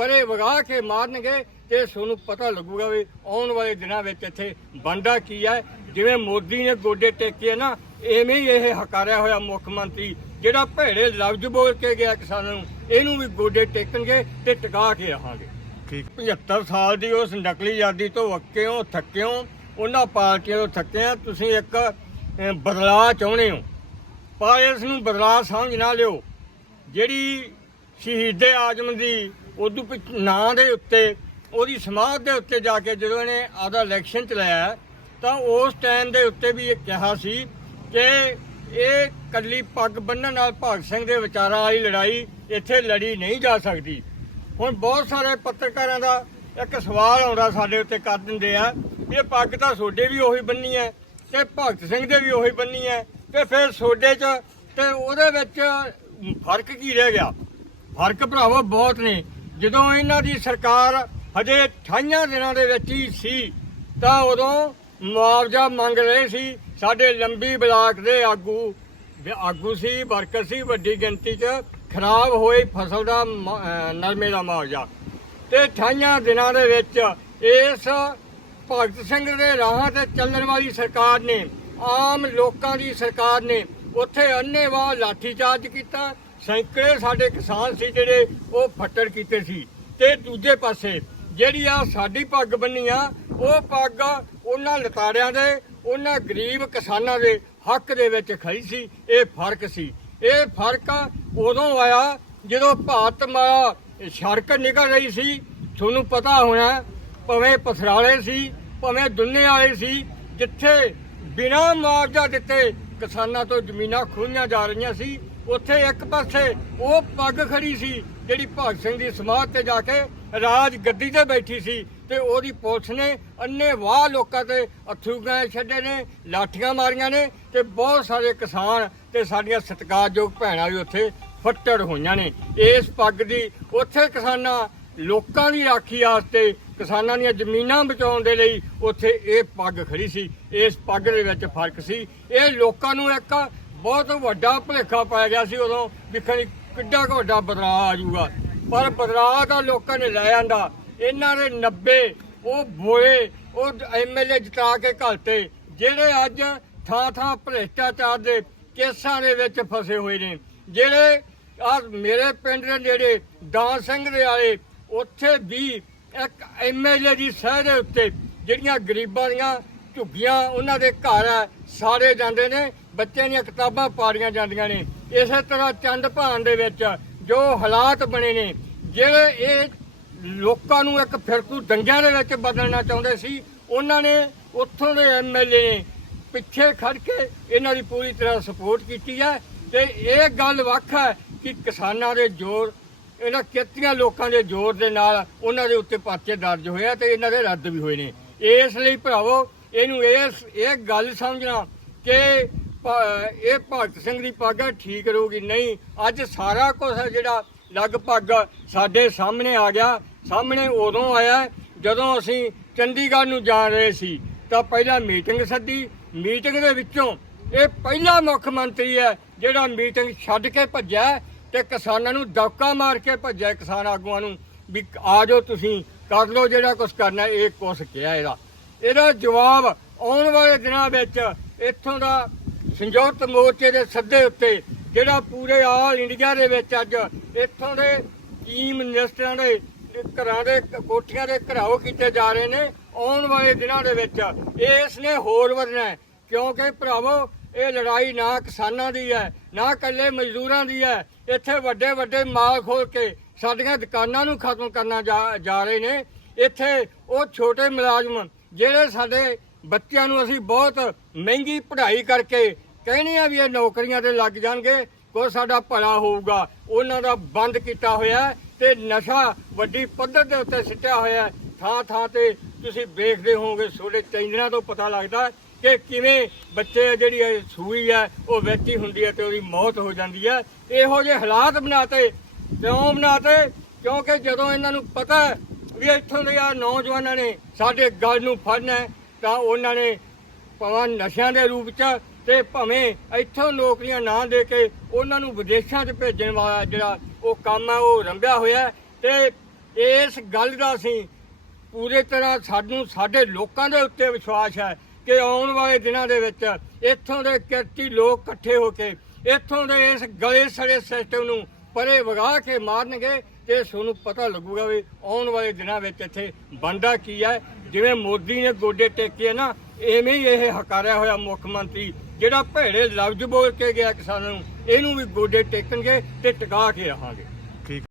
ਪਰੇ ਵਗਾ ਕੇ ਮਾਰਨਗੇ ਤੇ ਤੁਹਾਨੂੰ ਪਤਾ ਲੱਗੂਗਾ ਵੀ ਆਉਣ ਵਾਲੇ ਦਿਨਾਂ ਵਿੱਚ ਇੱਥੇ ਬੰਦਾ ਕੀ ਹੈ। ਜਿਵੇਂ ਮੋਦੀ ਨੇ ਗੋਡੇ ਟੇਕੇ ਨਾ ਐਵੇਂ ਹੀ ਇਹ ਹਕਾਰਿਆ ਹੋਇਆ ਮੁੱਖ ਮੰਤਰੀ ਜਿਹੜਾ ਭੇੜੇ ਲਫ਼ਜ਼ ਬੋਲ ਕੇ ਗਿਆ ਕਿਸਾਨਾਂ ਨੂੰ ਇਹਨੂੰ ਵੀ ਗੋਡੇ ਟੇਕਣਗੇ ਤੇ ਟਿਕਾ ਕੇ ਰਹਾਂਗੇ ਠੀਕ। 75 ਸਾਲ ਦੀ ਉਸ ਨਕਲੀ ਆਜ਼ਾਦੀ ਤੋਂ ਵੱਕਿਓ ਥੱਕਿਓ ਉਹਨਾਂ ਪਾਰਟੀਆਂ ਤੋਂ ਥੱਕੇ ਆ ਤੁਸੀਂ ਇੱਕ ਬਦਲਾਅ ਚਾਹੁੰਦੇ ਹੋ। ਪਰ ਇਸ ਨੂੰ ਬਦਲਾਅ ਸਮਝ ਨਾ ਲਿਓ। ਜਿਹੜੀ ਸ਼ਹੀਦੇ ਆਜਮ ਦੀ ਉਦੋਂ ਪਿੱਛ ਨਾਂ ਦੇ ਉੱਤੇ, ਉਹਦੀ ਸਮਾਧ ਦੇ ਉੱਤੇ ਜਾ ਕੇ ਜਦੋਂ ਇਹਨੇ ਆਦਾ ਇਲੈਕਸ਼ਨ ਚਲਾਇਆ ਤਾਂ ਉਸ ਟਾਈਮ ਦੇ ਉੱਤੇ ਵੀ ਇਹ ਕਿਹਾ ਸੀ ਕਿ ਇਹ ਕੱਲੀ ਪੱਗ ਬੰਨਣ ਨਾਲ ਭਗਤ ਸਿੰਘ ਦੇ ਵਿਚਾਰਾਂ ਵਾਲੀ ਲੜਾਈ ਇੱਥੇ ਲੜੀ ਨਹੀਂ ਜਾ ਸਕਦੀ। ਹੁਣ ਬਹੁਤ ਸਾਰੇ ਪੱਤਰਕਾਰਾਂ ਦਾ ਇੱਕ ਸਵਾਲ ਆਉਂਦਾ ਸਾਡੇ ਉੱਤੇ ਕਰ ਦਿੰਦੇ ਆ ਇਹ ਪੱਗ ਤਾਂ ਸੋਡੇ ਵੀ ਉਹੀ ਬੰਨੀ ਹੈ ਤੇ ਭਗਤ ਸਿੰਘ ਦੇ ਵੀ ਉਹੀ ਬੰਨੀ ਹੈ ਤੇ ਫਿਰ ਸੋਡੇ 'ਚ ਤੇ ਉਹਦੇ ਵਿੱਚ ਫ਼ਰਕ ਕੀ ਰਹਿ ਗਿਆ? ਫ਼ਰਕ ਭਰਾਵੋ ਬਹੁਤ ਨੇ। ਜਦੋਂ ਇਹਨਾਂ ਦੀ ਸਰਕਾਰ ਹਜੇ 28 ਦਿਨਾਂ ਦੇ ਵਿੱਚ ਹੀ ਸੀ, ਤਾਂ ਉਦੋਂ ਮੁਆਵਜ਼ਾ ਮੰਗ ਰਹੇ ਸੀ। ਸਾਡੇ ਲੰਬੀ ਬਲਾਕ ਦੇ ਆਗੂ ਆਗੂ ਸੀ, ਵਰਕਰ ਸੀ, ਵੱਡੀ ਗਿਣਤੀ 'ਚ ਖਰਾਬ ਹੋਈ ਫਸਲ ਦਾ ਨਰਮੇ ਦਾ ਮੁਆਵਜ਼ਾ। ਤੇ 28 ਦਿਨਾਂ ਦੇ ਵਿੱਚ ਇਸ ਭਗਤ ਸਿੰਘ ਦੇ ਰਾਹਾਂ ਤੇ ਚੱਲਣ ਵਾਲੀ ਸਰਕਾਰ ਨੇ, ਆਮ ਲੋਕਾਂ ਦੀ ਸਰਕਾਰ ਨੇ, ਉੱਥੇ ਅੰਨੇਵਾਹ ਲਾਠੀਚਾਰਜ ਕੀਤਾ। ਸੈਂਕੜੇ ਸਾਡੇ ਕਿਸਾਨ ਸੀ ਜਿਹੜੇ ਉਹ ਫੱਟੜ ਕੀਤੇ ਸੀ। ਤੇ ਦੂਜੇ ਪਾਸੇ ਜਿਹੜੀ ਆ ਸਾਡੀ ਪੱਗ ਬੰਨੀ ਆ, ਉਹ ਪੱਗ ਉਹਨਾਂ ਲਤਾੜਿਆਂ ਦੇ, ਉਹਨਾਂ ਗਰੀਬ ਕਿਸਾਨਾਂ ਦੇ ਹੱਕ ਦੇ ਵਿੱਚ ਖੜੀ ਸੀ। ਇਹ ਫ਼ਰਕ ਸੀ। ਇਹ ਫ਼ਰਕ ਉਦੋਂ ਆਇਆ ਜਦੋਂ ਭਾਰਤ ਮਾਇਆ ਸੜਕ ਨਿਕਲ ਰਹੀ ਸੀ। ਤੁਹਾਨੂੰ ਪਤਾ ਹੋਣਾ, ਭਾਵੇਂ ਪਥਰਾਲੇ ਸੀ, ਭਾਵੇਂ ਦੁੰਨੇ ਵਾਲੇ ਸੀ, ਜਿੱਥੇ ਬਿਨਾਂ ਮੁਆਵਜ਼ਾ ਦਿੱਤੇ ਕਿਸਾਨਾਂ ਤੋਂ ਜ਼ਮੀਨਾਂ ਖੋਹੀਆਂ ਜਾ ਰਹੀਆਂ ਸੀ ਉੱਥੇ ਇੱਕ ਪਾਸੇ ਉਹ ਪੱਗ ਖੜੀ ਸੀ, ਜਿਹੜੀ ਭਗਤ ਸਿੰਘ ਦੀ ਸਮਾਧ ਤੇ ਜਾ ਕੇ ਰਾਜ ਗੱਦੀ ਤੇ ਬੈਠੀ ਸੀ ਤੇ ਉਹਦੀ ਪੁਲਿਸ ਨੇ ਅੰਨੇ ਵਾਹ ਲੋਕਾਂ ਤੇ ਅਥਰੂ ਗਏ ਛੱਡੇ ਨੇ, ਲਾਠੀਆਂ ਮਾਰੀਆਂ ਨੇ ਤੇ ਬਹੁਤ ਸਾਰੇ ਕਿਸਾਨ ਤੇ ਸਾਡੀਆਂ ਸਤਿਕਾਰਯੋਗ ਭੈਣਾਂ ਵੀ ਉੱਥੇ ਫੱਟੜ ਹੋਈਆਂ ਨੇ। ਇਸ ਪੱਗ ਦੀ ਉੱਥੇ ਕਿਸਾਨਾਂ ਲੋਕਾਂ ਦੀ ਰਾਖੀ ਵਾਸਤੇ, ਕਿਸਾਨਾਂ ਦੀਆਂ ਜ਼ਮੀਨਾਂ ਬਚਾਉਣ ਦੇ ਲਈ ਉੱਥੇ ਇਹ ਪੱਗ ਖੜੀ ਸੀ। ਇਸ ਪੱਗ ਦੇ ਵਿੱਚ ਫ਼ਰਕ ਸੀ। ਇਹ ਲੋਕਾਂ ਨੂੰ ਇੱਕ ਬਹੁਤ ਵੱਡਾ ਭੁਲੇਖਾ ਪੈ ਗਿਆ ਸੀ ਉਦੋਂ ਵਿਖਣੀ ਕਿੱਡਾ ਕੁ ਵੱਡਾ ਬਦਲਾਅ ਆ ਜਾਊਗਾ। ਪਰ ਬਦਲਾਅ ਤਾਂ ਲੋਕਾਂ ਨੇ ਲੈ ਆਂਦਾ। ਇਹਨਾਂ ਦੇ 90 ਉਹ ਬੋਏ, ਉਹ ਐਮਐਲਏ ਜਿਤਾ ਕੇ ਘਲਤੇ ਜਿਹੜੇ ਅੱਜ ਥਾਂ ਥਾਂ ਭ੍ਰਿਸ਼ਟਾਚਾਰ ਦੇ ਕੇਸਾਂ ਦੇ ਵਿੱਚ ਫਸੇ ਹੋਏ ਨੇ। ਜਿਹੜੇ ਆ ਮੇਰੇ ਪਿੰਡ ਦੇ ਨੇੜੇ ਦਾਨ ਸਿੰਘ ਦੇ ਵਾਲੇ, ਉੱਥੇ ਵੀ ਇੱਕ ਐਮਐਲਏ ਦੀ ਸਹਿ ਦੇ ਉੱਤੇ ਜਿਹੜੀਆਂ ਗਰੀਬਾਂ ਦੀਆਂ ਝੁੱਗੀਆਂ ਉਹਨਾਂ ਦੇ ਘਰ ਆ, ਸਾਰੇ ਜਾਂਦੇ ਨੇ। ਬੱਚਿਆਂ ਦੀਆਂ ਕਿਤਾਬਾਂ ਪਾੜੀਆਂ ਜਾਂਦੀਆਂ ਨੇ। ਇਸੇ ਤਰ੍ਹਾਂ ਚੰਦ ਭਾਨ ਦੇ ਵਿੱਚ ਜੋ ਹਾਲਾਤ ਬਣੇ ਨੇ, ਜਿਹੜੇ ਇਹ ਲੋਕਾਂ ਨੂੰ ਇੱਕ ਫਿਰਕੂ ਦੰਗਿਆਂ ਦੇ ਵਿੱਚ ਬਦਲਣਾ ਚਾਹੁੰਦੇ ਸੀ, ਉਹਨਾਂ ਨੇ ਉੱਥੋਂ ਦੇ ਐਮਐਲਏ ਨੇ ਪਿੱਛੇ ਖੜ ਕੇ ਇਹਨਾਂ ਦੀ ਪੂਰੀ ਤਰ੍ਹਾਂ ਸਪੋਰਟ ਕੀਤੀ ਹੈ। ਤੇ ਇਹ ਗੱਲ ਵੱਖ ਹੈ ਕਿ ਕਿਸਾਨਾਂ ਦੇ ਜ਼ੋਰ, ਇਹਨਾਂ ਕਿਤਨੀਆਂ ਲੋਕਾਂ ਦੇ ਜ਼ੋਰ ਦੇ ਨਾਲ ਉਹਨਾਂ ਦੇ ਉੱਤੇ ਪਰਚੇ ਦਰਜ ਹੋਏ ਆ ਤੇ ਇਹਨਾਂ ਦੇ ਰੱਦ ਵੀ ਹੋਏ ਨੇ। ਇਸ ਲਈ ਭਰਾਵੋ, ਇਹਨੂੰ ਇਸ, ਇਹ ਗੱਲ ਸਮਝਣਾ ਕਿ ਇਹ ਭਗਤ ਸਿੰਘ ਦੀ ਪੱਗ ਠੀਕ ਰਹੂਗੀ। ਨਹੀਂ, ਅੱਜ ਸਾਰਾ ਕੁਝ ਜਿਹੜਾ ਲਗਭਗ ਸਾਡੇ ਸਾਹਮਣੇ ਆ ਗਿਆ। ਸਾਹਮਣੇ ਉਦੋਂ ਆਇਆ ਜਦੋਂ ਅਸੀਂ ਚੰਡੀਗੜ੍ਹ ਨੂੰ ਜਾ ਰਹੇ ਸੀ। ਤਾਂ ਪਹਿਲਾਂ ਮੀਟਿੰਗ ਸੱਦੀ। ਮੀਟਿੰਗ ਦੇ ਵਿੱਚੋਂ ਇਹ ਪਹਿਲਾ ਮੁੱਖ ਮੰਤਰੀ ਹੈ ਜਿਹੜਾ ਮੀਟਿੰਗ ਛੱਡ ਕੇ ਭੱਜਿਆ ਹੈ ਤੇ ਕਿਸਾਨਾਂ ਨੂੰ ਦੌਕਾ ਮਾਰ ਕੇ ਭੱਜਿਆ ਕਿਸਾਨ ਆਗੂਆਂ ਨੂੰ ਵੀ ਆ ਜਾਓ ਤੁਸੀਂ, ਕਰ ਲਓ ਜਿਹੜਾ ਕੁਝ ਕਰਨਾ, ਇਹ ਕੁਛ ਕਿਹਾ ਇਹਦਾ। ਇਹਦਾ ਜਵਾਬ ਆਉਣ ਵਾਲੇ ਦਿਨਾਂ ਵਿੱਚ ਇੱਥੋਂ ਦਾ ਸੰਯੁਕਤ ਮੋਰਚੇ ਦੇ ਸੱਦੇ ਉੱਤੇ ਜਿਹੜਾ ਪੂਰੇ ਆਲ ਇੰਡੀਆ ਦੇ ਵਿੱਚ ਅੱਜ ਇੱਥੋਂ ਦੇ ਕੀ ਮਿਨਿਸਟਰਾਂ ਦੇ ਘਰਾਂ ਦੇ ਕੋਠੀਆਂ ਦੇ ਘਰਾਓ ਕੀਤੇ ਜਾ ਰਹੇ ਨੇ, ਆਉਣ ਵਾਲੇ ਦਿਨਾਂ ਦੇ ਵਿੱਚ ਇਸ ਨੇ ਹੋਰ ਵਧਣਾ ਕਿਉਂਕਿ ਭਰਾਵੋ, ਇਹ ਲੜਾਈ ਨਾ ਕਿਸਾਨਾਂ ਦੀ ਹੈ, ਨਾ ਇਕੱਲੇ ਮਜ਼ਦੂਰਾਂ ਦੀ ਹੈ। ਇੱਥੇ ਵੱਡੇ ਵੱਡੇ ਮਾਲ ਖੋਲ ਕੇ ਸਾਡੀਆਂ ਦੁਕਾਨਾਂ ਨੂੰ ਖਤਮ ਕਰਨਾ ਜਾ- ਜਾ ਰਹੇ ਨੇ। ਇੱਥੇ ਉਹ ਛੋਟੇ ਮੁਲਾਜ਼ਮ ਜਿਹੜੇ ਸਾਡੇ ਬੱਚਿਆਂ ਨੂੰ ਅਸੀਂ ਬਹੁਤ ਮਹਿੰਗੀ ਪੜ੍ਹਾਈ ਕਰਕੇ ਕਹਿੰਦੇ ਆ ਵੀ ਇਹ ਨੌਕਰੀਆਂ ਤੇ ਲੱਗ ਜਾਣਗੇ ਕੋ ਸਾਡਾ ਭਲਾ ਹੋਊਗਾ। ਉਹਨਾਂ ਦਾ ਬੰਦ ਕੀਤਾ ਹੋਇਆ ਹੈ ਤੇ ਨਸ਼ਾ ਵੱਡੀ ਪੱਧਰ ਦੇ ਉੱਤੇ ਸਿੱਟਿਆ ਹੋਇਆ ਥਾਂ ਥਾਂ ਤੇ ਤੁਸੀਂ ਵੇਖਦੇ ਹੋਵੋਗੇ ਛੋਟੇ ਚੈਨਲਾਂ ਤੋਂ ਪਤਾ ਲੱਗਦਾ ਕਿ ਕਿਵੇਂ ਬੱਚੇ ਜਿਹੜੀ ਹੈ ਸੂਈ ਹੈ, ਉਹ ਵਿੱਚ ਹੁੰਦੀ ਹੈ ਤੇ ਉਹਦੀ ਮੌਤ ਹੋ ਜਾਂਦੀ ਹੈ। ਇਹੋ ਜਿਹੇ ਹਾਲਾਤ ਬਣਾਤੇ, ਕਿਉਂ ਬਣਾਤੇ? ਕਿਉਂਕਿ ਜਦੋਂ ਇਹਨਾਂ ਨੂੰ ਪਤਾ ਵੀ ਇੱਥੋਂ ਦੇ ਆ ਨੌਜਵਾਨਾਂ ਨੇ ਸਾਡੇ ਗੱਲ ਨੂੰ ਫੜਨਾ ਤਾਂ ਉਹਨਾਂ ਨੇ ਭਾਵੇਂ ਨਸ਼ਿਆਂ ਦੇ ਰੂਪ 'ਚ ਤੇ ਭਾਵੇਂ ਇੱਥੋਂ ਨੌਕਰੀਆਂ ਨਾ ਦੇ ਕੇ ਉਹਨਾਂ ਨੂੰ ਵਿਦੇਸ਼ਾਂ 'ਚ ਭੇਜਣ ਵਾਲਾ ਜਿਹੜਾ ਉਹ ਕੰਮ ਹੈ, ਉਹ ਰੰਭਿਆ ਹੋਇਆ ਹੈ ਤੇ ਇਸ ਗੱਲ ਦਾ ਅਸੀਂ ਪੂਰੇ ਤਰ੍ਹਾਂ ਸਾਨੂੰ, ਸਾਡੇ ਲੋਕਾਂ ਦੇ ਉੱਤੇ ਵਿਸ਼ਵਾਸ ਹੈ ਕਿ ਆਉਣ ਵਾਲੇ ਦਿਨਾਂ ਦੇ ਵਿੱਚ ਇੱਥੋਂ ਦੇ ਕਿਰਤੀ ਲੋਕ ਇਕੱਠੇ ਹੋ ਕੇ, ਇੱਥੋਂ ਦੇ ਇਸ ਗਲੇ ਸੜੇ ਸਿਸਟਮ ਨੂੰ ਪਰੇ ਵਗਾ ਕੇ ਮਾਰਨਗੇ ਤੇ ਤੁਹਾਨੂੰ ਪਤਾ ਲੱਗੂਗਾ ਵੀ ਆਉਣ ਵਾਲੇ ਦਿਨਾਂ ਵਿੱਚ ਇੱਥੇ ਬੰਦਾ ਕੀ ਹੈ, ਜਿਵੇਂ ਮੋਦੀ ਨੇ ਗੋਡੇ ਟੇਕੇ ਨਾ, ਐਵੇਂ ਹੀ ਇਹ ਹਕਾਰਿਆ ਹੋਇਆ ਮੁੱਖ ਮੰਤਰੀ, ਜਿਹੜਾ ਭੇੜੇ ਲਫ਼ਜ਼ ਬੋਲ ਕੇ ਗਿਆ ਕਿਸਾਨਾਂ ਨੂੰ, ਇਹਨੂੰ ਵੀ ਗੋਡੇ ਟੇਕਣਗੇ ਤੇ ਟਿਕਾ ਕੇ ਰਹਾਂਗੇ।